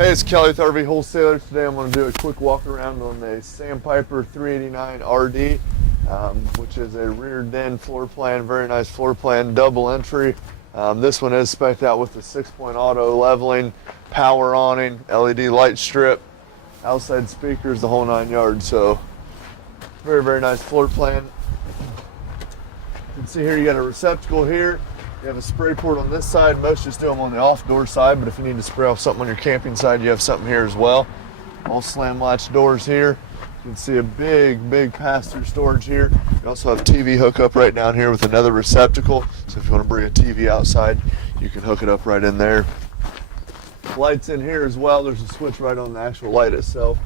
Hey, it's Kelly with RV Wholesalers. Today I'm going to do a quick walk around on the Sandpiper 389RD, which is a rear den floor plan, very nice floor plan, double entry. This one is spec'd out with the 6-point auto leveling, power awning, LED light strip, outside speakers, the whole 9 yards. So very, very nice floor plan. You can see here you got a receptacle here. You have a spray port on this side. Most just do them on the off-door side, but if you need to spray off something on your camping side, you have something here as well. All slam latch doors here. You can see a big, big pass-through storage here. You also have TV hookup right down here with another receptacle. So if you want to bring a TV outside, you can hook it up right in there. Lights in here as well. There's a switch right on the actual light itself.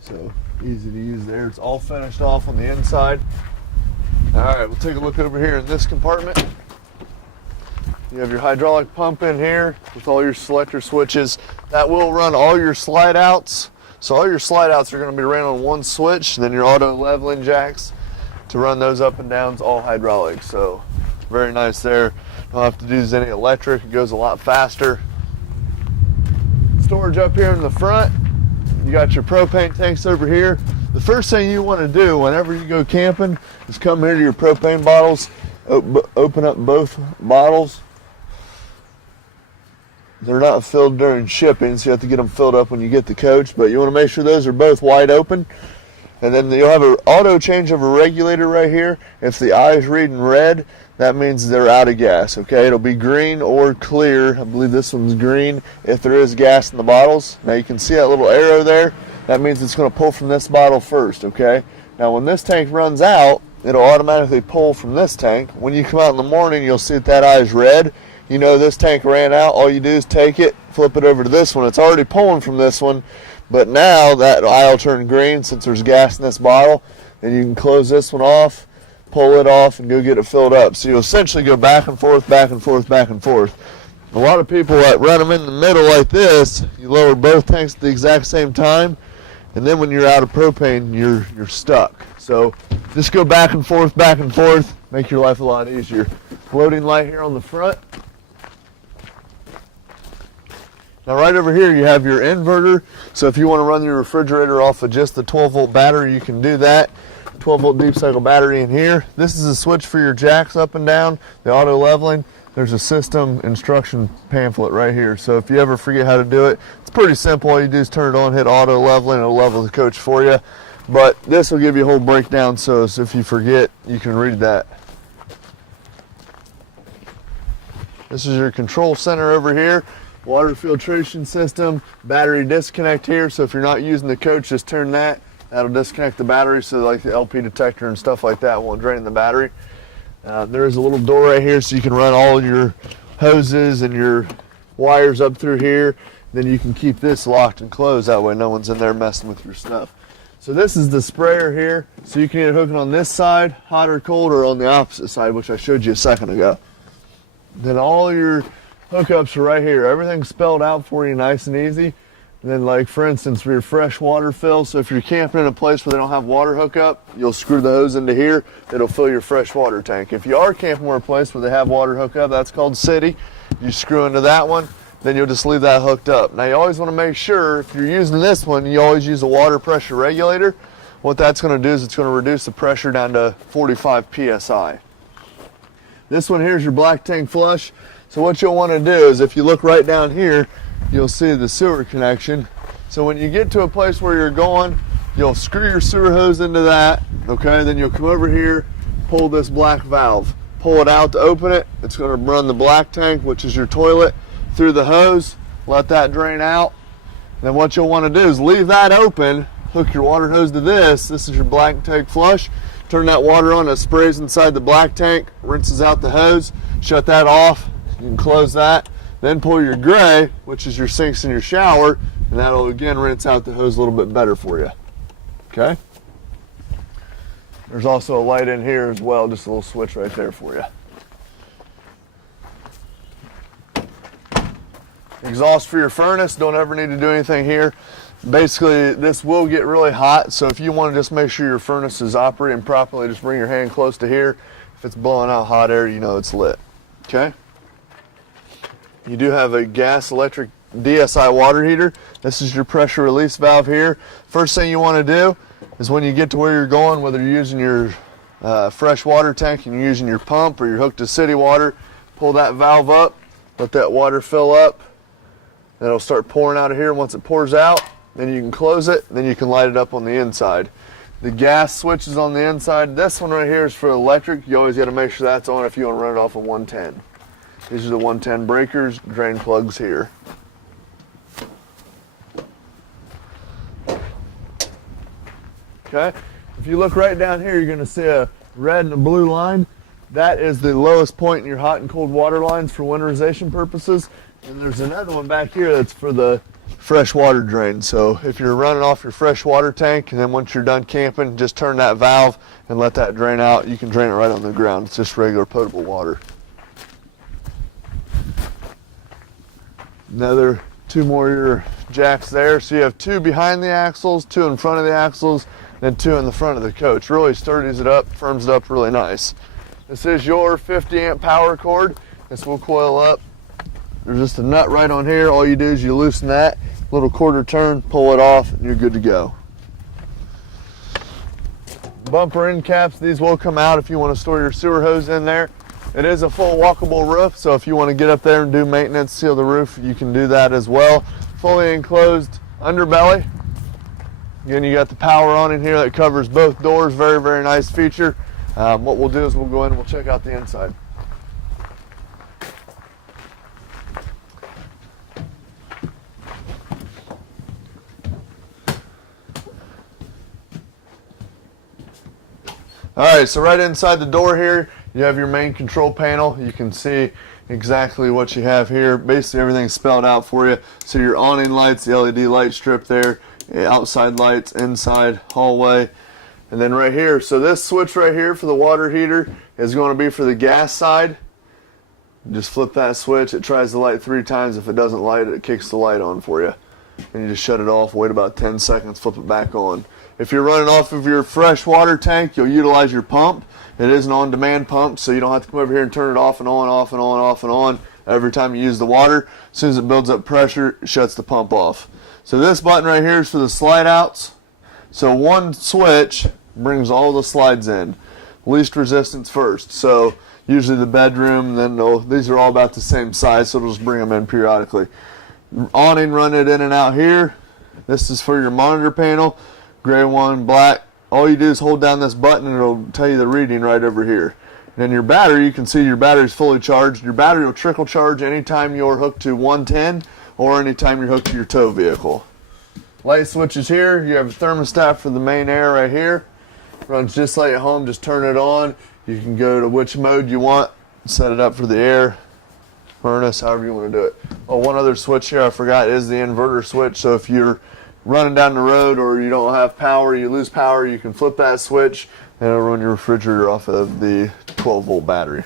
So easy to use there. It's all finished off on the inside. All right, we'll take a look over here in this compartment. You have your hydraulic pump in here with all your selector switches. That will run all your slide outs. So all your slide outs are going to be ran on one switch. Then your auto leveling jacks to run those up and downs, all hydraulic. So very nice there. Don't have to use any electric. It goes a lot faster. Storage up here in the front. You got your propane tanks over here. The first thing you want to do whenever you go camping is come here to your propane bottles, open up both bottles. They're not filled during shipping, so you have to get them filled up when you get the coach, but you want to make sure those are both wide open. And then you'll have an auto change of a regulator right here. If the eye is reading red, that means they're out of gas, okay? It'll be green or clear. I believe this one's green if there is gas in the bottles. Now you can see that little arrow there. That means it's going to pull from this bottle first, okay? Now when this tank runs out, it'll automatically pull from this tank. When you come out in the morning, you'll see that eye is red. You know this tank ran out. All you do is take it, flip it over to this one. It's already pulling from this one, but now that eye will turn green since there's gas in this bottle. Then you can close this one off, pull it off, and go get it filled up. So you essentially go back and forth, back and forth, back and forth. A lot of people that run them in the middle like this, you lower both tanks at the exact same time, and then when you're out of propane, you're stuck. So just go back and forth, make your life a lot easier. Floating light here on the front. Now right over here you have your inverter, so if you want to run your refrigerator off of just the 12-volt battery, you can do that. 12-volt deep cycle battery in here. This is a switch for your jacks up and down, the auto leveling. There's a system instruction pamphlet right here, so if you ever forget how to do it, it's pretty simple. All you do is turn it on, hit auto leveling, it'll level the coach for you. But this will give you a whole breakdown, so if you forget, you can read that. This is your control center over here. Water filtration system, battery disconnect here, so if you're not using the coach, just turn that. That'll disconnect the battery, so like the LP detector and stuff like that won't drain the battery. There is a little door right here, so you can run all your hoses and your wires up through here. Then you can keep this locked and closed, that way no one's in there messing with your stuff. So this is the sprayer here, so you can either hook it on this side, hot or cold, or on the opposite side, which I showed you a second ago. Then all your hookups are right here. Everything's spelled out for you nice and easy. And then like for instance for your fresh water fill, so if you're camping in a place where they don't have water hookup, you'll screw the hose into here, it'll fill your fresh water tank. If you are camping in a place where they have water hookup, that's called city, you screw into that one, then you'll just leave that hooked up. Now you always want to make sure if you're using this one, you always use a water pressure regulator. What that's going to do is it's going to reduce the pressure down to 45 psi. This one here is your black tank flush. So what you'll want to do is if you look right down here, you'll see the sewer connection. So when you get to a place where you're going, you'll screw your sewer hose into that, okay? Then you'll come over here, pull this black valve, pull it out to open it. It's going to run the black tank, which is your toilet, through the hose, let that drain out. Then what you'll want to do is leave that open, hook your water hose to this. This is your black tank flush. Turn that water on, it sprays inside the black tank, rinses out the hose, shut that off. You can close that, then pull your gray, which is your sinks and your shower, and that'll again rinse out the hose a little bit better for you. Okay? There's also a light in here as well, just a little switch right there for you. Exhaust for your furnace, don't ever need to do anything here. Basically, this will get really hot, so if you want to just make sure your furnace is operating properly, just bring your hand close to here. If it's blowing out hot air, you know it's lit. Okay? You do have a gas electric DSI water heater. This is your pressure release valve here. First thing you want to do is when you get to where you're going, whether you're using your fresh water tank and you're using your pump or you're hooked to city water, pull that valve up, let that water fill up. Then it'll start pouring out of here. Once it pours out, then you can close it, then you can light it up on the inside. The gas switch is on the inside. This one right here is for electric. You always got to make sure that's on if you want to run it off of 110. These are the 110 breakers, drain plugs here. Okay, if you look right down here, you're going to see a red and a blue line. That is the lowest point in your hot and cold water lines for winterization purposes. And there's another one back here that's for the fresh water drain. So if you're running off your fresh water tank and then once you're done camping, just turn that valve and let that drain out. You can drain it right on the ground. It's just regular potable water. Another two more of your jacks there. So you have two behind the axles, two in front of the axles, and two in the front of the coach. Really sturdies it up, firms it up really nice. This is your 50 amp power cord. This will coil up. There's just a nut right on here. All you do is you loosen that, little quarter turn, pull it off, and you're good to go. Bumper end caps, these will come out if you want to store your sewer hose in there. It is a full walkable roof, so if you want to get up there and do maintenance, seal the roof, you can do that as well. Fully enclosed underbelly. Again, you got the power on in here that covers both doors. Very, very nice feature. What we'll do is we'll go in and we'll check out the inside. Alright, so right inside the door here, you have your main control panel. You can see exactly what you have here. Basically everything's spelled out for you. So your awning lights, the LED light strip there, outside lights, inside, hallway. And then right here, so this switch right here for the water heater is going to be for the gas side. Just flip that switch, it tries to light 3 times. If it doesn't light, it kicks the light on for you. And you just shut it off, wait about 10 seconds, flip it back on. If you're running off of your fresh water tank, you'll utilize your pump. It is an on-demand pump, so you don't have to come over here and turn it off and on, off and on, off and on every time you use the water. As soon as it builds up pressure, it shuts the pump off. So this button right here is for the slide outs. So one switch brings all the slides in. Least resistance first. So usually the bedroom, then these are all about the same size, so it'll just bring them in periodically. Awning, run it in and out here. This is for your monitor panel. Gray one, black. All you do is hold down this button and it'll tell you the reading right over here. And then your battery, you can see your battery's fully charged. Your battery will trickle charge anytime you're hooked to 110 or anytime you're hooked to your tow vehicle. Light switches here. You have a thermostat for the main air right here. Runs just like at home, just turn it on. You can go to which mode you want, set it up for the air, furnace, however you want to do it. Oh, one other switch here I forgot is the inverter switch. So if you're running down the road or you don't have power, you lose power, you can flip that switch and it'll run your refrigerator off of the 12-volt battery.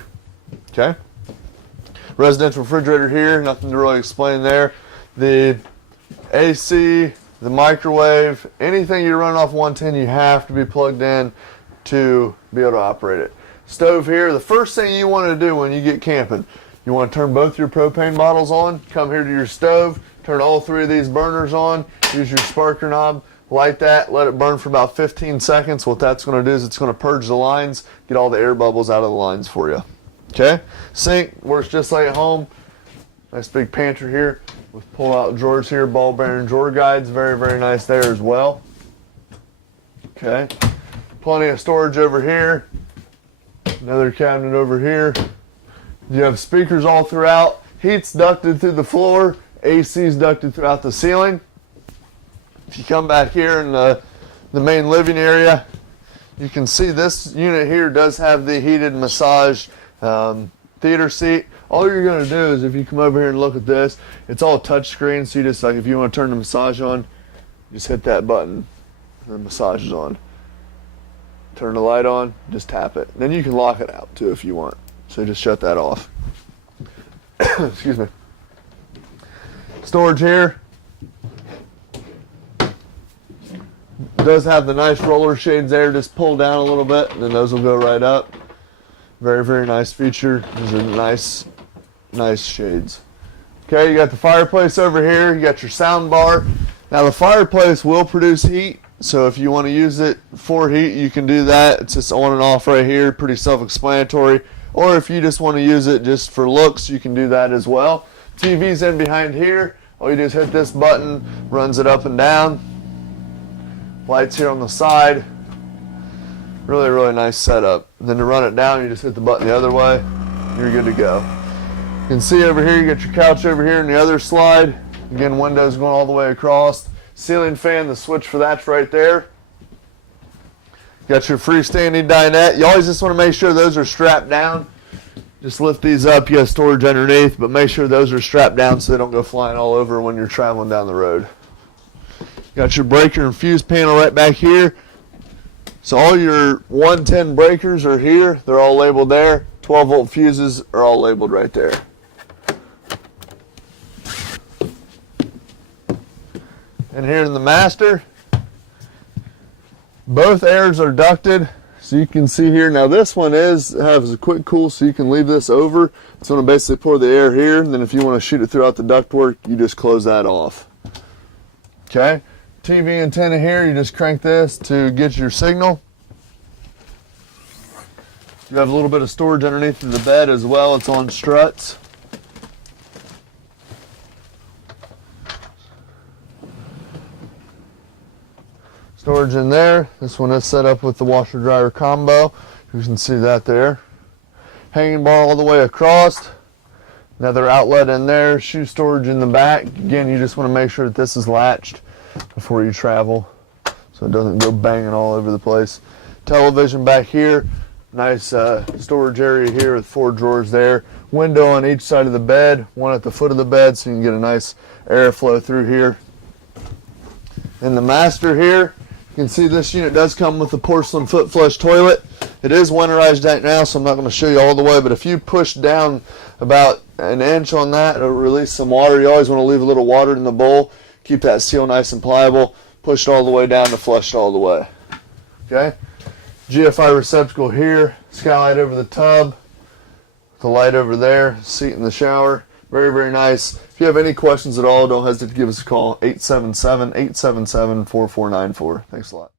Okay? Residential refrigerator here, nothing to really explain there. The AC, the microwave, anything you run off 110, you have to be plugged in to be able to operate it. Stove here, the first thing you want to do when you get camping, you want to turn both your propane bottles on, come here to your stove, turn all 3 of these burners on, use your sparker knob, light that, let it burn for about 15 seconds. What that's going to do is it's going to purge the lines, get all the air bubbles out of the lines for you. Okay? Sink works just like at home. Nice big pantry here with pull-out drawers here, ball bearing drawer guides. Very, very nice there as well. Okay? Plenty of storage over here. Another cabinet over here. You have speakers all throughout. Heat's ducted through the floor. AC's ducted throughout the ceiling. If you come back here in the main living area, you can see this unit here does have the heated massage theater seat. All you're going to do is if you come over here and look at this, it's all touch screen. So you just, like, if you want to turn the massage on, just hit that button and the massage is on. Turn the light on, just tap it. Then you can lock it out too if you want. So just shut that off. Excuse me. Storage here. Does have the nice roller shades there. Just pull down a little bit and then those will go right up. Very, very nice feature. These are nice shades. Okay, you got the fireplace over here, you got your sound bar. Now the fireplace will produce heat, so if you want to use it for heat, you can do that. It's just on and off right here, pretty self-explanatory. Or if you just want to use it just for looks, you can do that as well. TV's in behind here. All you do is hit this button, runs it up and down. Lights here on the side. Really, really nice setup. And then to run it down, you just hit the button the other way. You're good to go. You can see over here, you got your couch over here in the other slide. Again, windows going all the way across. Ceiling fan, the switch for that's right there. Got your freestanding dinette. You always just want to make sure those are strapped down. Just lift these up. You have storage underneath, but make sure those are strapped down so they don't go flying all over when you're traveling down the road. Got your breaker and fuse panel right back here. So all your 110 breakers are here. They're all labeled there. 12-volt fuses are all labeled right there. And here in the master, both airs are ducted. So you can see here, now this one has a quick cool, so you can leave this over. It's going to basically pour the air here, and then if you want to shoot it throughout the ductwork, you just close that off. Okay, TV antenna here, you just crank this to get your signal. You have a little bit of storage underneath the bed as well. It's on struts. Storage in there. This one is set up with the washer dryer combo. You can see that there. Hanging bar all the way across. Another outlet in there. Shoe storage in the back. Again, you just want to make sure that this is latched before you travel so it doesn't go banging all over the place. Television back here. Nice storage area here with 4 drawers there. Window on each side of the bed. One at the foot of the bed so you can get a nice airflow through here. In the master here, you can see this unit does come with a porcelain foot flush toilet. It is winterized right now, so I'm not going to show you all the way, but if you push down about an inch on that, it'll release some water. You always want to leave a little water in the bowl. Keep that seal nice and pliable. Push it all the way down to flush it all the way. Okay? GFI receptacle here. Skylight over the tub. The light over there. Seat in the shower. Very, very nice. If you have any questions at all, don't hesitate to give us a call, 877-877-4494. Thanks a lot.